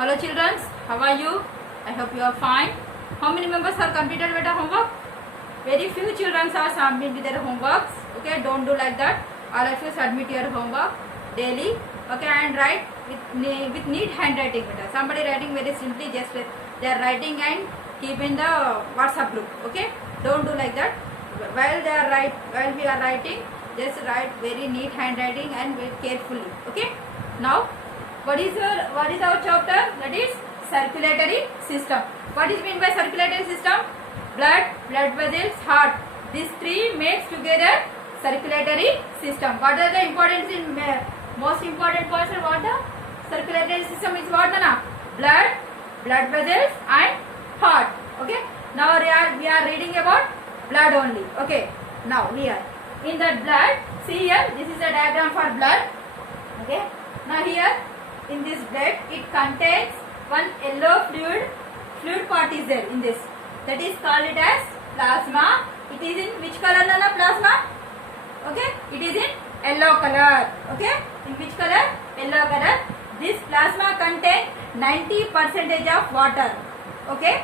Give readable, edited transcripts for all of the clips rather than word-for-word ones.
Hello children, how are you? I hope you are fine. How many members are completed with the homework? Very few children are submitting their homeworks. Okay, don't do like that. All of you submit your homework daily. Okay, and write with neat handwriting. Somebody writing very simply, just they are writing and keep in the WhatsApp group. Okay, don't do like that. While we are writing, just write very neat handwriting and very carefully. Okay, now. What is our chapter? That is circulatory system. What is mean by circulatory system? Blood vessels, heart. These three makes together circulatory system. What are the most important points of what the circulatory system is? What na? Blood vessels and heart. Okay. Now we are reading about blood only. Okay. Now here in that blood, see here. This is a diagram for blood. Okay. Now here. In this blood, it contains one yellow fluid part is there in this. That is called it as plasma. It is in which color, Nana? Plasma? Okay, it is in yellow color. Okay, in which color? Yellow color. This plasma contains 90% of water. Okay,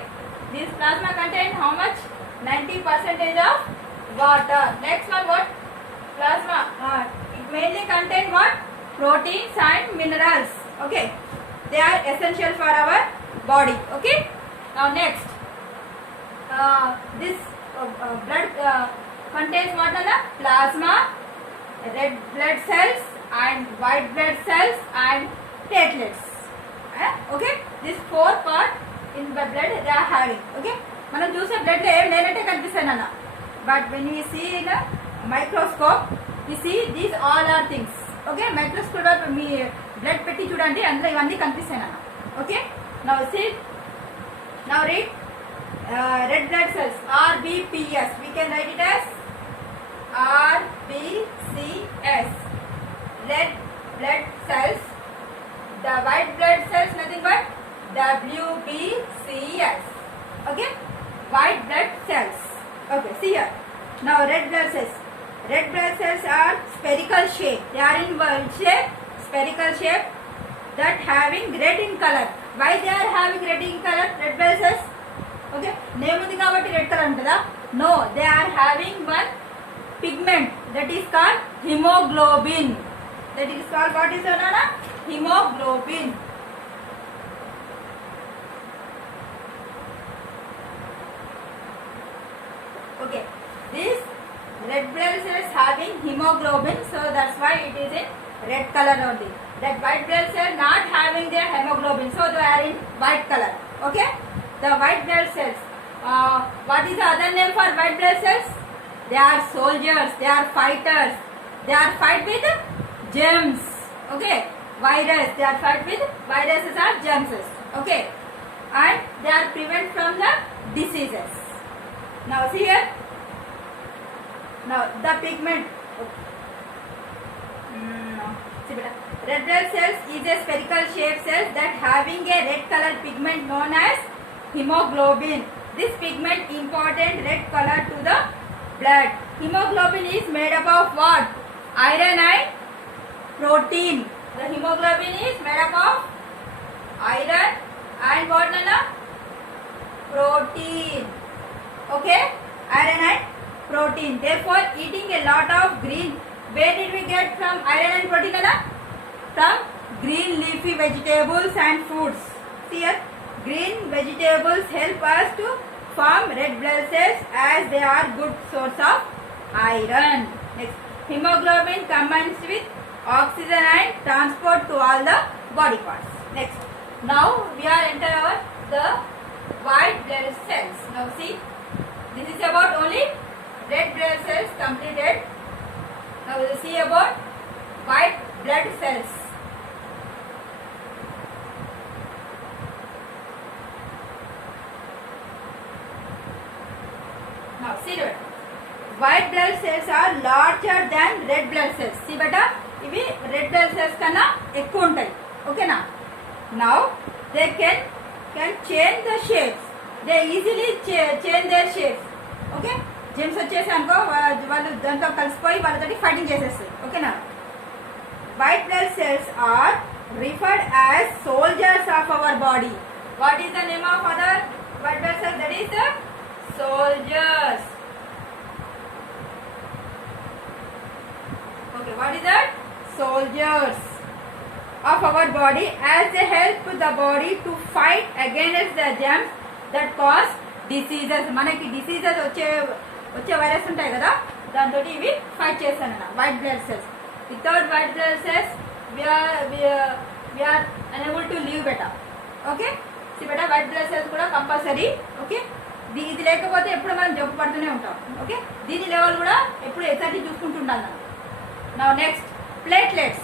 this plasma contains how much? 90% of water. Next one, what? Plasma. It mainly contains what? Proteins and minerals. Okay, they are essential for our body. Okay, now next, this blood contains what? Plasma, red blood cells and white blood cells and platelets. Okay, this four part in the blood they are having. Okay, మనం చూసే blood లో ఏం లేనట్టే కనిపిస్తాయి నాన్న, but when we see in a microscope we see these all are things. Okay, microscope మీ blood పెట్టి చూడండి, అందులో ఇవన్నీ కనిపిస్తాయి నాన్న. Okay, now see, now read red blood cells RBPS. We can write it as RBCS, red blood cells. The white blood cells nothing but WBCS. Okay, white blood cells. Okay, see here. Now red blood cells. Red blood cells are spherical shape. They are in white shape? Spherical shape, that having red in color. Why they are having red in color? Red blood cells. Okay, name undi kabatti red color untada? No, they are having one pigment that is called hemoglobin. That is called what is the name? Hemoglobin. Okay, this red blood cells having hemoglobin, so that's why it is in red color only. That white blood cells not having their hemoglobin, so they are in white color. Okay, the white blood cells. What is the other name for white blood cells? They are soldiers. They are fighters. They are fight with germs. Okay, virus. They are fight with viruses or germs. Okay, and they are prevent from the diseases. Now see here. Now the pigment. Red blood cells is a spherical shaped cells that having a red colored pigment known as hemoglobin. This pigment important red color to the blood. Hemoglobin is made up of what? Iron and protein. The hemoglobin is made up of iron and what, Nana? Protein. Okay, iron and protein. Therefore, eating a lot of green. Where did we get from iron and protein, Nana? From green leafy vegetables and fruits. See here, green vegetables help us to form red blood cells as they are good source of iron. Next, hemoglobin combines with oxygen and transport to all the body parts. Next, now we are enter the white blood cells. Now see, this is about only red blood cells completed. Now we will see about white blood cells. Now see that white blood cells are larger than red blood cells. See beta, ivi red blood cells kanna ekku untayi. Okay na? Now they can change the shapes. They easily change their shapes. Okay, germs వచ్చేసి అనుకో వాళ్ళు దాంతో కలిసిపోయి వాళ్ళతోటి fighting చేసేస్తారు. ఓకేనా? White blood cells are referred as soldiers of our body. What is the name of other white blood cells? That is the soldiers. Okay, what is that? Soldiers of our body, as they help the body to fight against the germs that cause diseases. మనకి diseases వచ్చే virus ఉంటాయి కదా, దాంతో ఇవి fight చేస్తానన్న white blood cells. Without white blood cells we are unable to live better. Okay, బేటా white blood cells కూడా compulsory. Okay, ఇది లేకపోతే ఎప్పుడు మనం జబ్బు పడుతూనే ఉంటాం. ఓకే, దీని లెవెల్ కూడా ఎప్పుడు SRT చూసుకుంటుండాలి. Now next, platelets.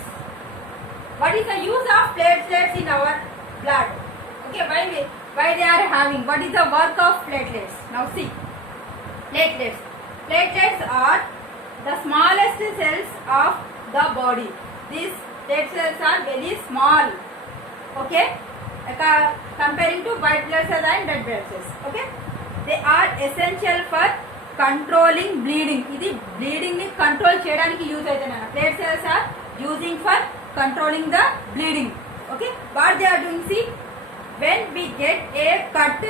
What is the use of platelets in our blood? Okay, why they are having? What is the work of platelets? Now see, platelets are the smallest cells of the body. These platelet cells are very small. Okay, comparing to white blood cells and red blood cells. Okay, they are essential for controlling bleeding. ఇది bleeding ని control చేయడానికి use అవుతున్నాయి. Platelet cells are using for controlling the bleeding. Okay, what they are doing, see, when we get a cut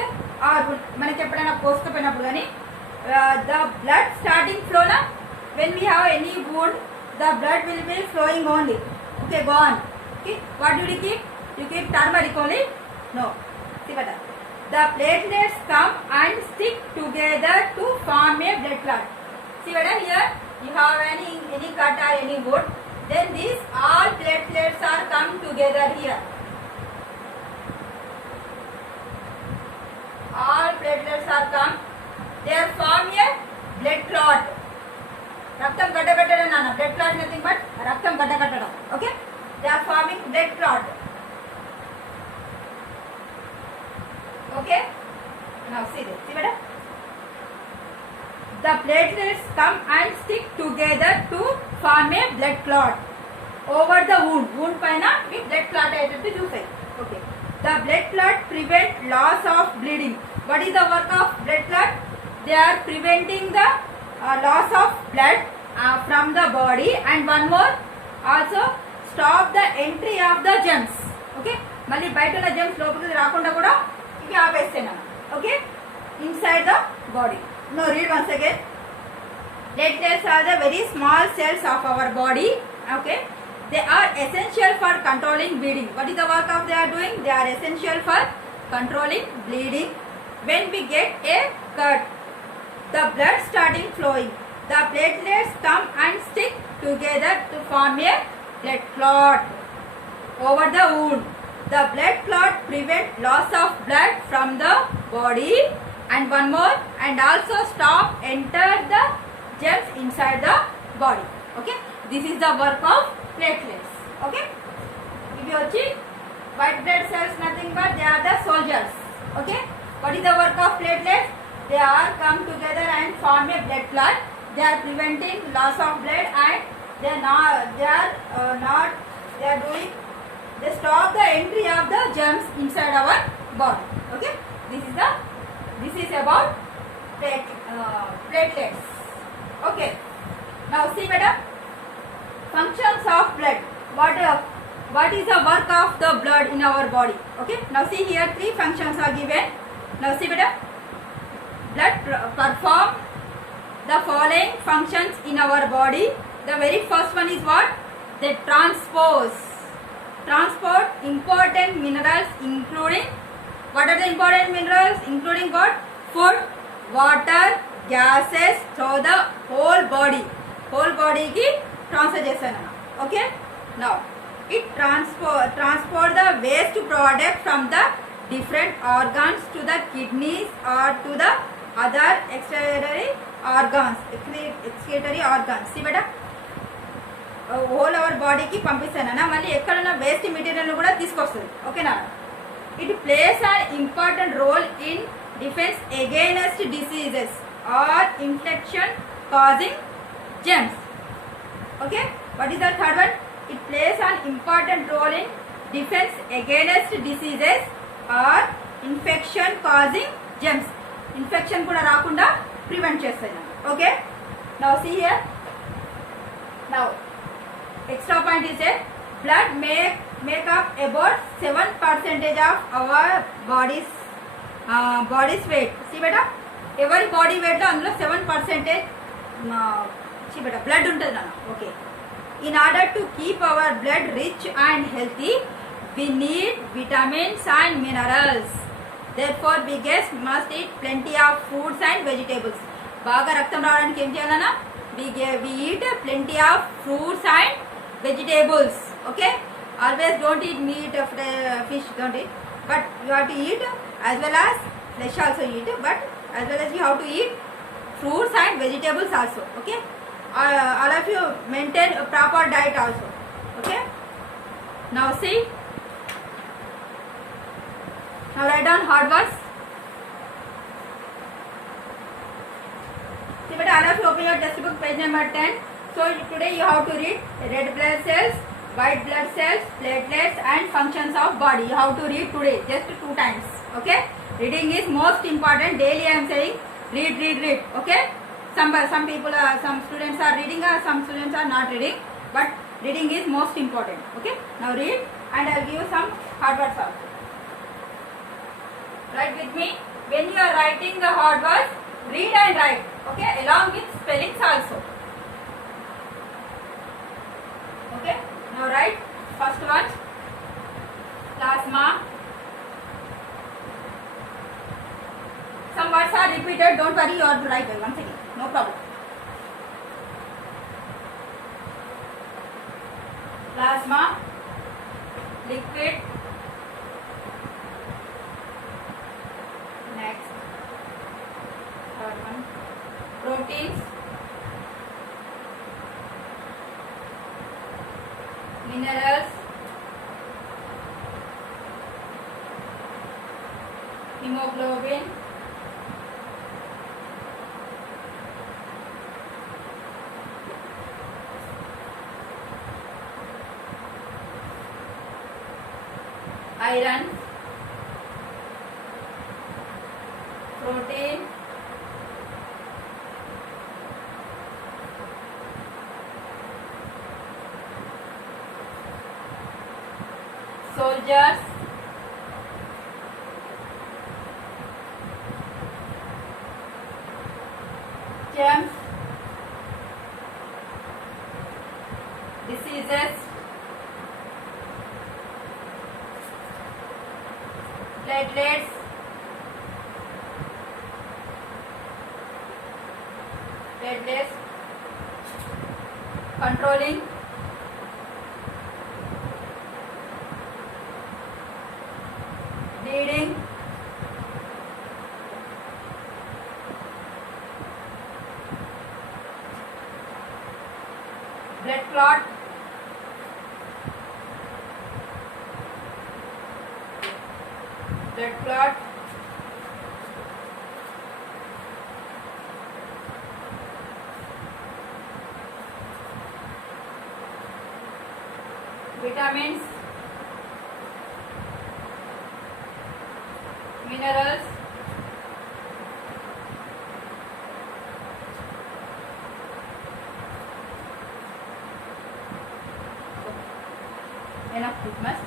or మనకి ఎప్పుడైనా కోసుకుపోయినప్పుడు కానీ the blood starting flow na, when we have any wound, the blood will be flowing only. Okay, gone. Okay, what do you keep? You keep turmeric only? No. See better. The platelets come and stick together to form a blood clot. See better, here you have any cut or any wound, then these all platelets are come together here. All platelets are come, they are form a blood clot. Raktam gadda kattadam nana, blood clot nothing but raktam gadda kattadam. Okay, they are forming blood clot. Okay, now see this. See better. The platelets come and stick together to form a blood clot over the wound. Wound paina we blood clot ayetట్టు చూసాయి. Okay, the blood clot prevent loss of bleeding. What is the work of blood clot? They are preventing the loss of blood from the body, and one more, also stop the entry of the germs. Okay, మళ్ళీ బయట ఉన్న germs లోపలికి రాకుండా కూడా ఇవి ఆపేస్తాను. Okay, inside the body. Now read once again. Platelets are the very small cells of our body. Okay, they are essential for controlling bleeding. What is the work of they are doing? They are essential for controlling bleeding. When we get a cut, the blood starting flowing, the platelets come and stick together to form a blood clot over the wound. The blood clot prevent loss of blood from the body, and one more, and also stop enter the germs inside the body. Okay, this is the work of platelets. Okay, if you see white blood cells, nothing but they are the soldiers. Okay, what is the work of platelets? They are come together and form a blood clot. They are preventing loss of blood, and they are doing, they stop the entry of the germs inside our body. Okay, this is about platelets. Okay, now see madam, functions of blood. What is the work of the blood in our body? Okay, now see here 3 functions are given. Now see madam, blood perform the following functions in our body. The very first one is what? They transport important minerals, including, what are the important minerals? Including what? Food, water, gases through the whole body ki transfer chestana. Okay, now it transport the waste product from the different organs to the kidneys or to the other excretory organs. See beta, whole our body ki పంపిస్తానన్నా, మళ్ళీ ఎక్కడన్నా waste material కూడా తీసుకొస్తుంది. ఓకేనా, it plays an important role in defense against diseases or infection causing germs. Okay, what is the third one? It plays an important role in defense against diseases or infection causing germs. Infection kuda raakunda prevent chestadi. Okay, now see here. Now extra point is a blood make make up about 7% of our body's weight. See beta, every body weight lo అందులో 7% see beta blood ఉంటుంది నాన్న. Okay. In order to keep our blood rich and healthy, we need vitamins and minerals. Therefore, we guests must eat plenty of fruits and vegetables. బాగా రక్తం రావడానికి ఏం చేయాలన్నా? We eat plenty of fruits and vegetables. Okay? Always don't eat meat, fish, don't eat. But you have to eat as well as flesh also eat. But as well as you have to eat fruits and vegetables also. Okay? All of you maintain a proper diet also. Okay? Now see. Now write down hard words. See, but all of you open your textbook page number 10. So today you have to read red blood cells, white blood cells, platelets and functions of body. You have to read today just 2 times. Okay? Reading is most important. Daily I am saying read. Okay? Some people are, some students are reading or some students are not reading. But reading is most important. Okay? Now read and I will give you some hard words also. Write with me. When you are writing the hard words, read and write. Okay? Along with spellings also. Okay? Now write first one. Plasma. Some words are repeated. Don't worry, you have to write once again. No problem. Plasma. Liquid. Next. Third one. Proteins. Minerals. Hemoglobin. Iron. Protein. Soldiers. Germs. Diseases. Platelets. Controlling. Bleeding. Blood clot. Vitamins, minerals, enough litmus.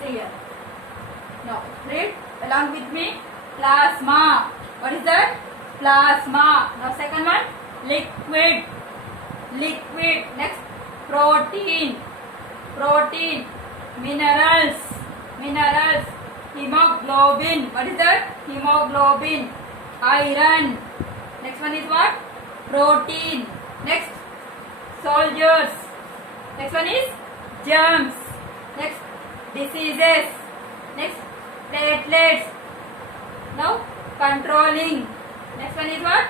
See here. Now read along with me. Plasma. What is that? Plasma. Now second one, liquid. Next, protein. Minerals. Hemoglobin. What is that? Hemoglobin. Iron. Next one is what? Protein. Next, soldiers. Next one is germs. Next, diseases. Next, platelets. Now, controlling. Next one is what?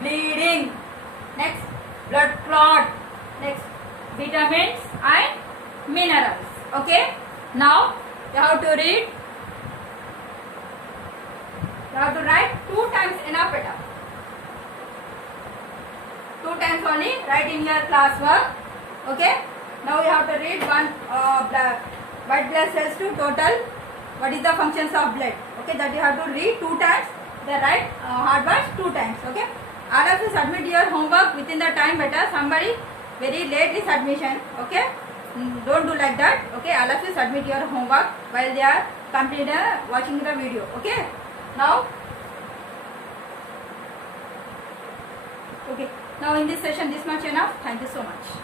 Bleeding. Next, blood clot. Next, vitamins and minerals. Okay? Now, you have to read. You have to write 2 times enough better. 2 times only write in your classwork. Okay? Now you have to read one white blood cells to total. What is the functions of blood? Okay, that you have to read 2 times. Then write hard words 2 times. Okay? All of you submit your homework within the time better. Somebody very late is submission. Okay? Don't do like that. Okay? Okay, all of you submit your homework while they are watching the video. Okay, now in this session this much enough. Thank you so much.